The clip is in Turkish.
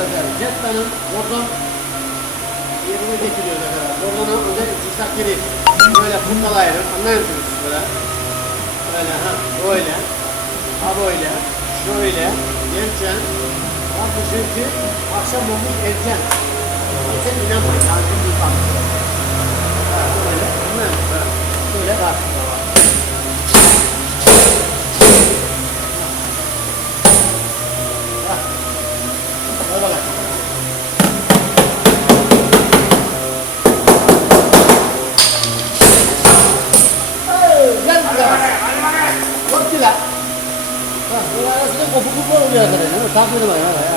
arkadaşlar. Jetta'nın oradan yerine getiriyor mesela. Oradan özel zikzakleri böyle pundalayırım. Anlıyor musunuz böyle? Böyle ha böyle. Ha böyle. Şöyle. Derken bakmışım ki akşam olmuş erken. Erken inanmayın. Yani bir bakmışım. Böyle. Anlıyor musunuz? Böyle karşımda var. Hadi bakalım. Gel buraya. Çok güzel. Bu arasında kopukluk var oluyor arkadaşlar. Takmadım ayağına.